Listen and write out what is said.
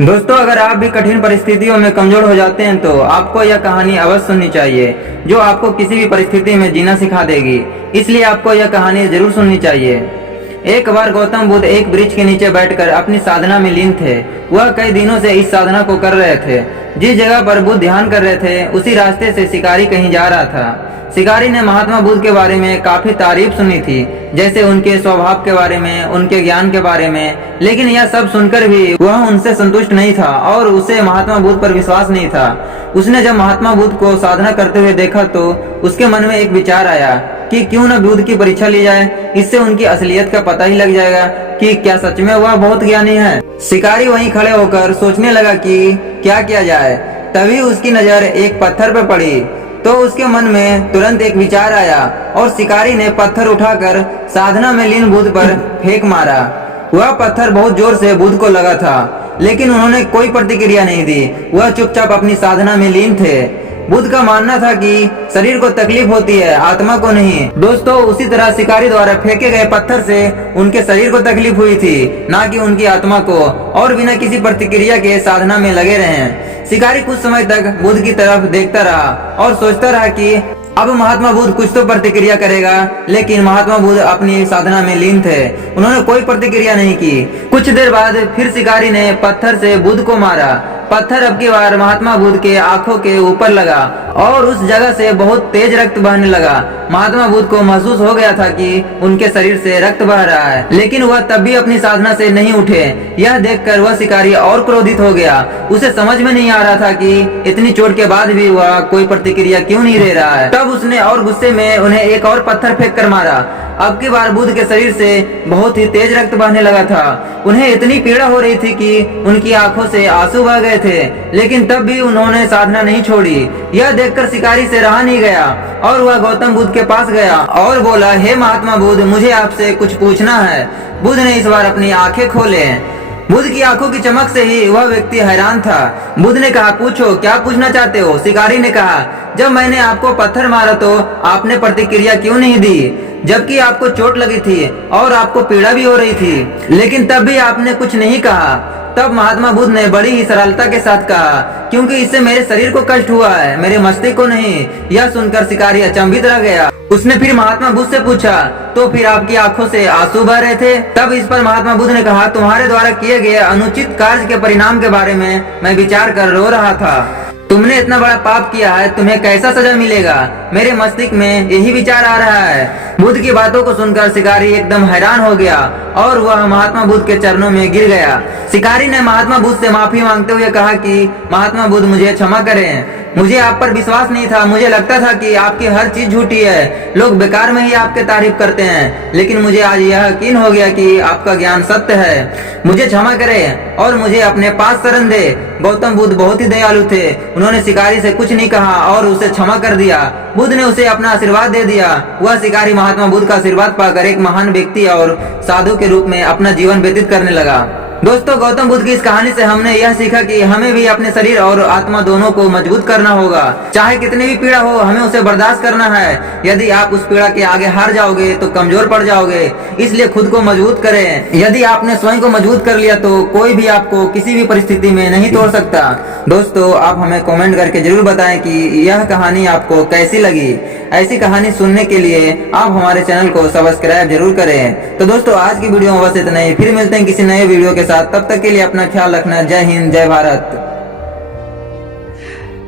दोस्तों, अगर आप भी कठिन परिस्थितियों में कमजोर हो जाते हैं तो आपको यह कहानी अवश्य सुननी चाहिए, जो आपको किसी भी परिस्थिति में जीना सिखा देगी। इसलिए आपको यह कहानी जरूर सुननी चाहिए। एक बार गौतम बुद्ध एक वृक्ष के नीचे बैठकर अपनी साधना में लीन थे। वह कई दिनों से इस साधना को कर रहे थे। जिस जगह पर बुद्ध ध्यान कर रहे थे, उसी रास्ते से शिकारी कहीं जा रहा था। शिकारी ने महात्मा बुद्ध के बारे में काफी तारीफ सुनी थी, जैसे उनके स्वभाव के बारे में, उनके ज्ञान के बारे में। लेकिन यह सब सुनकर भी वह उनसे संतुष्ट नहीं था और उसे महात्मा बुद्ध पर विश्वास नहीं था। उसने जब महात्मा बुद्ध को साधना करते हुए देखा तो उसके मन में एक विचार आया कि क्यों न बुद्ध की परीक्षा ली जाए। इससे उनकी असलियत का पता ही लग जाएगा कि क्या सच में वह बहुत ज्ञानी है। शिकारी वहीं खड़े होकर सोचने लगा कि क्या किया जाए। तभी उसकी नजर एक पत्थर पर पड़ी तो उसके मन में तुरंत एक विचार आया और शिकारी ने पत्थर उठाकर साधना में लीन बुद्ध पर फेंक मारा। वह पत्थर बहुत जोर से बुद्ध को लगा था, लेकिन उन्होंने कोई प्रतिक्रिया नहीं दी। वह चुपचाप अपनी साधना में लीन थे। बुद्ध का मानना था कि शरीर को तकलीफ होती है, आत्मा को नहीं। दोस्तों, उसी तरह शिकारी द्वारा फेंके गए पत्थर से उनके शरीर को तकलीफ हुई थी, ना कि उनकी आत्मा को, और बिना किसी प्रतिक्रिया के साधना में लगे रहे। शिकारी कुछ समय तक बुद्ध की तरफ देखता रहा और सोचता रहा कि अब महात्मा बुद्ध कुछ तो प्रतिक्रिया करेगा, लेकिन महात्मा बुद्ध अपनी साधना में लीन थे। उन्होंने कोई प्रतिक्रिया नहीं की। कुछ देर बाद फिर शिकारी ने पत्थर से बुद्ध को मारा। पत्थर अब की बार महात्मा बुद्ध के आंखों के ऊपर लगा और उस जगह से बहुत तेज रक्त बहने लगा। महात्मा बुद्ध को महसूस हो गया था कि उनके शरीर से रक्त बह रहा है, लेकिन वह तब भी अपनी साधना से नहीं उठे। यह देखकर वह शिकारी और क्रोधित हो गया। उसे समझ में नहीं आ रहा था कि इतनी चोट के बाद भी वह कोई प्रतिक्रिया क्यों नहीं दे रहा है। तब उसने और गुस्से में उन्हें एक और पत्थर फेंक कर मारा। अब की बार बुद्ध के शरीर से बहुत ही तेज रक्त बहने लगा था। उन्हें इतनी पीड़ा हो रही थी कि उनकी आंखों से आंसू बह गए थे, लेकिन तब भी उन्होंने साधना नहीं छोड़ी। यह देखकर शिकारी से रहा नहीं गया और वह गौतम बुद्ध के पास गया और बोला, हे महात्मा बुद्ध, मुझे आपसे कुछ पूछना है। बुद्ध ने इस बार अपनी आंखें खोले। बुद्ध की आंखों की चमक से ही वह व्यक्ति हैरान था। बुद्ध ने कहा, पूछो, क्या पूछना चाहते हो? शिकारी ने कहा, जब मैंने आपको पत्थर मारा तो आपने प्रतिक्रिया क्यों नहीं दी, जबकि आपको चोट लगी थी और आपको पीड़ा भी हो रही थी, लेकिन तब भी आपने कुछ नहीं कहा। तब महात्मा बुद्ध ने बड़ी ही सरलता के साथ कहा, क्योंकि इससे मेरे शरीर को कष्ट हुआ है, मेरे मस्तिष्क को नहीं। यह सुनकर शिकारी अचंभित रह गया। उसने फिर महात्मा बुद्ध से पूछा, तो फिर आपकी आंखों से आंसू बह रहे थे? तब इस पर महात्मा बुद्ध ने कहा, तुम्हारे द्वारा किए गए अनुचित कार्य के परिणाम के बारे में मैं विचार कर रो रहा था। तुमने इतना बड़ा पाप किया है, तुम्हें कैसा सजा मिलेगा? मेरे मस्तिष्क में यही विचार आ रहा है। बुद्ध की बातों को सुनकर शिकारी एकदम हैरान हो गया और वह महात्मा बुद्ध के चरणों में गिर गया। शिकारी ने महात्मा बुद्ध से माफी मांगते हुए कहा कि महात्मा बुद्ध, मुझे क्षमा करें। मुझे आप पर विश्वास नहीं था। मुझे लगता था कि आपकी हर चीज झूठी है, लोग बेकार में ही आपके तारीफ करते हैं, लेकिन मुझे आज यह यकीन हो गया कि आपका ज्ञान सत्य है। मुझे क्षमा करें और मुझे अपने पास शरण दे। गौतम बुद्ध बहुत ही दयालु थे। उन्होंने शिकारी से कुछ नहीं कहा और उसे क्षमा कर दिया। बुद्ध ने उसे अपना आशीर्वाद दे दिया। वह शिकारी महात्मा बुद्ध का आशीर्वाद पाकर एक महान व्यक्ति और साधु के रूप में अपना जीवन व्यतीत करने लगा। दोस्तों, गौतम बुद्ध की इस कहानी से हमने यह सीखा कि हमें भी अपने शरीर और आत्मा दोनों को मजबूत करना होगा। चाहे कितनी भी पीड़ा हो, हमें उसे बर्दाश्त करना है। यदि आप उस पीड़ा के आगे हार जाओगे तो कमजोर पड़ जाओगे। इसलिए खुद को मजबूत करें। यदि आपने स्वयं को मजबूत कर लिया तो कोई भी आपको किसी भी परिस्थिति में नहीं तोड़ सकता। दोस्तों, आप हमें कमेंट करके जरूर बताएं कि यह कहानी आपको कैसी लगी। ऐसी कहानी सुनने के लिए आप हमारे चैनल को सब्सक्राइब जरूर करें। तो दोस्तों, आज की वीडियो में बस इतना ही। फिर मिलते हैं किसी नए वीडियो के साथ। तब तक के लिए अपना ख्याल रखना। जय हिंद, जय भारत।